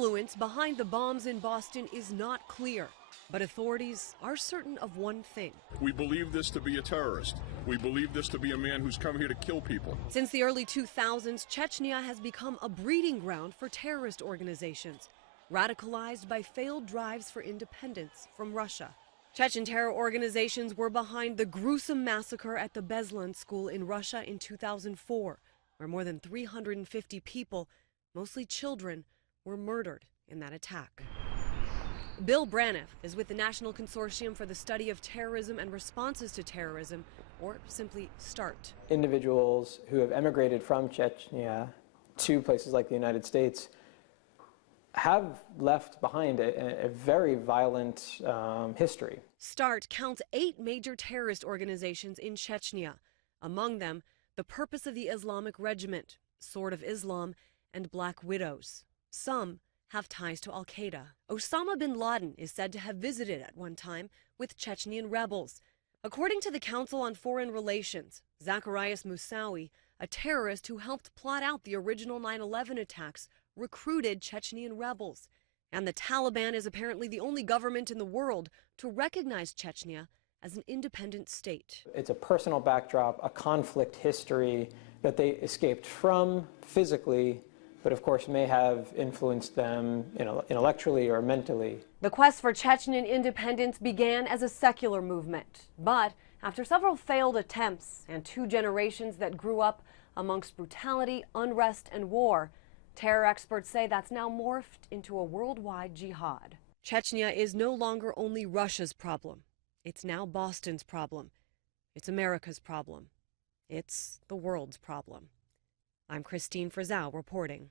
influence behind the bombs in Boston is not clear, but authorities are certain of one thing. We believe this to be a terrorist. We believe this to be a man who's come here to kill people. Since the early 2000s, Chechnya has become a breeding ground for terrorist organizations, radicalized by failed drives for independence from Russia. Chechen terror organizations were behind the gruesome massacre at the Beslan school in Russia in 2004, where more than 350 people, mostly children, were murdered in that attack. Bill Braniff is with the National Consortium for the Study of Terrorism and Responses to Terrorism, or simply START. Individuals who have emigrated from Chechnya to places like the United States have left behind a very violent history. START counts 8 major terrorist organizations in Chechnya, among them the Purpose of the Islamic Regiment, Sword of Islam, and Black Widows. Some have ties to al-Qaeda. Osama bin Laden is said to have visited at one time with Chechnyan rebels. According to the Council on Foreign Relations, Zacarias Moussaoui, a terrorist who helped plot out the original 9/11 attacks, recruited Chechnyan rebels. And the Taliban is apparently the only government in the world to recognize Chechnya as an independent state. It's a personal backdrop, a conflict history that they escaped from physically, but of course may have influenced them intellectually or mentally. The quest for Chechen independence began as a secular movement, but after several failed attempts and 2 generations that grew up amongst brutality, unrest, and war, terror experts say that's now morphed into a worldwide jihad. Chechnya is no longer only Russia's problem. It's now Boston's problem. It's America's problem. It's the world's problem. I'm Christine Frizzell reporting.